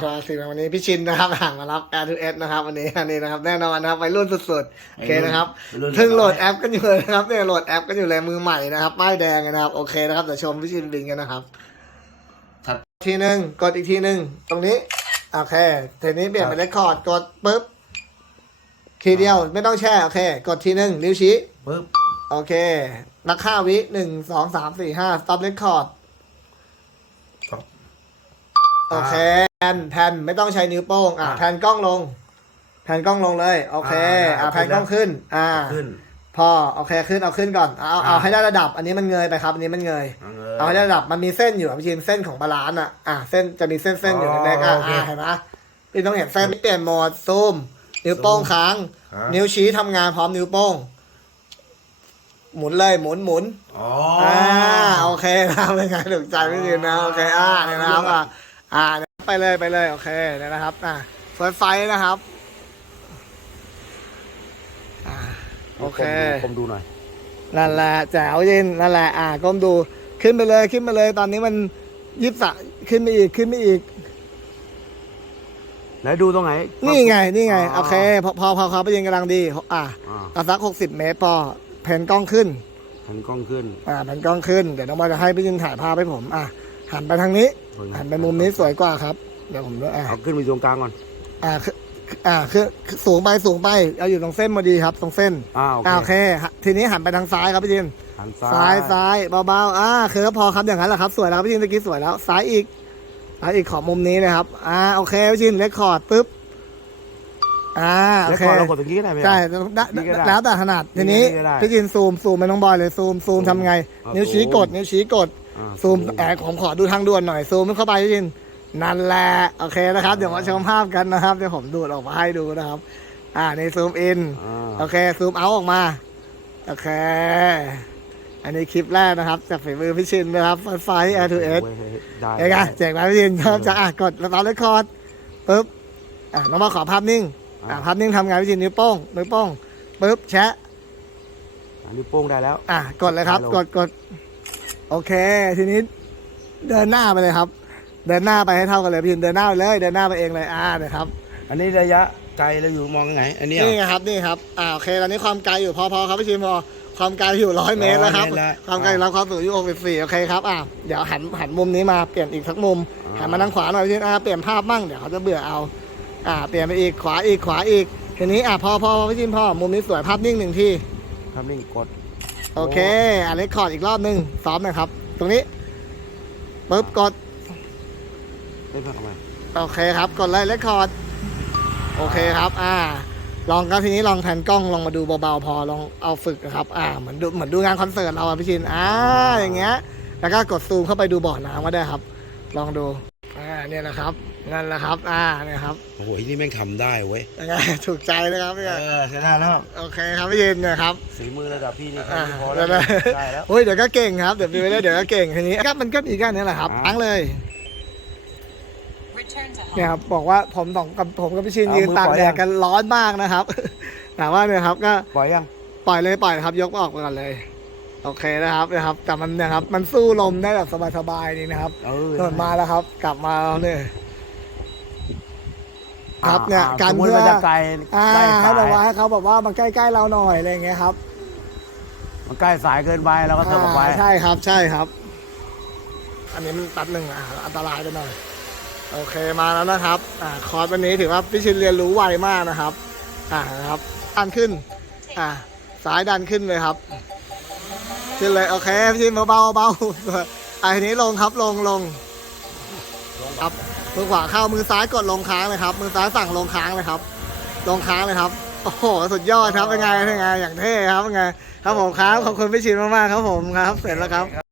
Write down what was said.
โทรศัพท์วันนี้พี่ชินนะครับห่างมารับ Air to S นะครับวันนี้อันนี้นะครับแน่นอนนะครับวัยรุ่นสุดๆโอเคนะครับเพิ่งโหลดแอปกันอยู่เลยนะครับเนี่ยโหลดแอปกันอยู่เลยมือใหม่นะครับป้ายแดงนะครับโอเคนะครับเดี๋ยวชมพี่ชินบินกันนะครับทีหนึ่งกดอีกทีหนึ่งตรงนี้โอเคทีนี้เปลี่ยนเป็นเรคคอร์ดกดปุ๊บทีเดียวไม่ต้องแช่โอเค กดทีหนึ่งนิ้วชี้ปึ๊บโอเคนักฆ่าวิหนึ่งสองสามสี่ห้า stop record ครับ โอเคแผ่นแผ่นไม่ต้องใช้นิ้วโป้งอะอะแผ่นกล้องลงแผ่นกล้องลงเลย โอเคอ่าอะเอาแผ่นกล้องขึ้น อ่าขึ้น พอโอเคขึ้นเอาขึ้นก่อนเอาเอาอ่าให้ได้ระดับ อันนี้มันเงยไปครับอันนี้มันเงยเอาให้ได้ระดับมันมีเส้นอยู่อะพี่ชินเส้นของบาลานซ์อะอะเส้นจะมีเส้นเส้นอยู่อ๋อเล็กๆอะโอเคอะเห็นไหมพี่ต้องเห็นเส้นเปลี่ยนโหมดซูมนิ้วโป้งค้าง ครับ นิ้วชี้ทำงานพร้อมนิ้วโป้ง หมุนเลยหมุนหมุน อ๋ออ่าโอเคนะครับเป็นไงถูกใจพี่ชินนะโอเคอ่าเนี่ยนะครับอะ อ่าไปเลยไปเลยโอเคเนี่ยนะครับอะเฟิร์สไฟนะครับอ่าโอเคผมดูหน่อยนั่นแหละแจ๋วยินนั่นแหละอ่าก้มดูขึ้นไปเลยขึ้นไปเลย ตอนนี้มันยิบสะขึ้นไปอีกขึ้นไปอีก แล้วดูตรงไหน นี่ไงนี่ไงอ๋อโอเคพอพอพอเขาไปยิงกำลังดีอ่าอ่าเอาสักหกสิบเมตรพอแผ่นกล้องขึ้นหันกล้องขึ้น อ่าแผ่นกล้องขึ้นเดี๋ยวน้องบอลจะให้พี่ยินถ่ายภาพให้ผม อะ หันไปทางนี้ หันไปมุมนี้สวยกว่าครับ เดี๋ยวผมด้วยอะเอาขึ้นไปตรงกลางก่อน อ่าคืออ่าคือคือสูงไปสูงไปเอาอยู่ตรงเส้นพอดีครับตรงเส้นอ่าโออ่าโอเคเค ทีนี้หันไปทางซ้ายครับพี่จินหันซ้ายซ้ายเบาๆอ่าคือพอครับอย่างนั้นแหละครับ สวยแล้วพี่จินตะกี้สวยแล้วซ้ายอีกซ้ายอีกขอมุมนี้นะครับอ่าโอเคพี่จินเลคคอร์ดปุ๊บอ่าโอแล้วเคขอเรากดตรงนี้ก็ได้ไหมใช่อะได้นี่ก็ได้แล้วแต่ขนาดทีนี้นี่ก็ได้พี่จินซูมซูมไม่ต้องบอยเลยซูมซูมซูมทำไงอ่านิ้วชี้ซูมกด นิ้วชี้กดอ่า ซูมแอบผมขอดูทางด่วนหน่อยซูมเข้าไปพี่จินนั่นแหละโอเคนะครับ เดี๋ยวมาชมภาพกันนะครับ เดี๋ยวผมดูดออกมาให้ดูนะครับ อ่าในซูมอินอ่าโอเคซูมเอาออกมาโอเค อันนี้คลิปแรกนะครับ จากฝีมือพี่ชินนะครับไฟแอร์ทูเอสว้ยได้เอ้ยไงแจกไว้พี่ชินครับจะอะกดแล้วตอนเรคคอร์ดปุ๊บอะน้องมาขอภาพนิ่งอะภาพนิ่งทำไงพี่ชินนิ้วโป้งนิ้วโป้งปุ๊บแชะอันนี้วโป้งได้แล้ว อะกดเลยครับลงกดกด โอเค ทีนี้เดินหน้าไปเลยครับ เดินหน้าไปให้เท่ากันเลยพี่ชินเดินหน้าไปเลย เดินหน้าไปเองเลยอ่าเนี่ยครับ อันนี้ระยะไกลเราอยู่มองยังไงอันนี้นี่เหรอไงครับนี่ครับอ่าโอเคตอนนี้ความไกลอยู่พอพอครับพี่ชินพอความไกลอยู่ร้อยเมตรแล้วครับร้อยเมตรแล้วความไกลอยู่แล้วความสูงอยู่64โอเคครับอ่าเดี๋ยวหันหันมุมนี้มาเปลี่ยนอีกสักมุมอ่า หันมาทางขวาหน่อยพี่ชินอ่าเปลี่ยนภาพบ้างเดี๋ยวเขาจะเบื่อเอาอ่าเปลี่ยนไปอีกขวาอีกขวาอีกทีนี้อ่าพอพอพอพี่ชินพอมุมนี้สวยภาพนิ่งหนึ่งทีทำนิ่งกด โอเคอ่าเลคคอร์ดอีกรอบหนึ่งซ้อมหนะครับ ตรงนี้ปุ๊บกดได้พักไหมโอเคครับ กดเลยเลคคอร์ดโอเคครับ อ่า ลองครับทีนี้ลองแทนกล้องลองมาดูเบาๆพอลองเอาฝึกนะครับ อ่าเหมือนดูเหมือนดูงานคอนเสิร์ตเราอะพี่ชินอ่าอย่างเงี้ย แล้วก็กดซูมเข้าไปดูบ่อน้ำก็ได้ครับ ลองดู อ่าเนี่ยนะครับนั่นแหละครับ อ่าเนี่ยครับโอ้โหนี่แม่งทำได้เว้ยยังไงถูกใจนะครับเอเนี่ยอใช้ได้แล้วโอเคครับพี่ชินนะครับสีมือระดับพี่นี่แค่อ่านี้พอแล้แล้ววนะได้แล้วโอ้ยเดี๋ยวก็เก่งครับเดี๋ยวดูไปเรื่อยเดี๋ยวก็เก่งทีนี้ก็มันก็มีแค่นี้แหละครับอ่าตั้งเลย Return to เนี่ย home. ครับบอกว่าผมสองกับผมกับพี่ชินเอายืนมือตากปล่อยแดยัดงกันร้อนมากนะครับแต่ว่าเนี่ยครับก็ปล่อยยังปล่อยเลยปล่อยครับยกออกไปก่อนเลย โอเคนะครับนะครับแต่มันเนะครับ มันสู้ลมได้แบบสบายๆนี่นะครับเออโดนมาแล้วครับ กลับมาแล้วเนี่ยครับเนี่ยอ่การสมมติเพื่อมันจะไกลอ่าใกล้ให้สาแบบว่ายยให้เขาบอกว่ามันใกล้ๆเราหน่อยอะไรอย่างเงี้ยครับมันใกล้สายเกินไปเราก็เติมออกไปอ่าใช่ครับใช่ครับ อันนี้มันตัดหนึ่งอะอันตรายไปหน่อยโอเคมาแล้วนะครับ อ่าคอร์สวันนี้ถือว่าพี่ชินเรียนรู้ไวมากนะครับ อ่านะครับดันขึ้น อ่าซ้ายดันขึ้นเลยครับ ขึ้นเลยโอเคพี่ชินเบาๆเบาๆอ่าทีนี้ลงครับลงลงครับมือขวาเข้ามือซ้ายกดลงค้างเลยครับ มือซ้ายสั่งลงค้างเลยครับ ลงค้างเลยครับโอ้โหสุดยอดครับเป็นไงเป็นไงอย่างเท่ครับเป็นไงครับผมครับขอบคุณพี่ชินมากๆครับผมครับ เสร็จแล้วครับ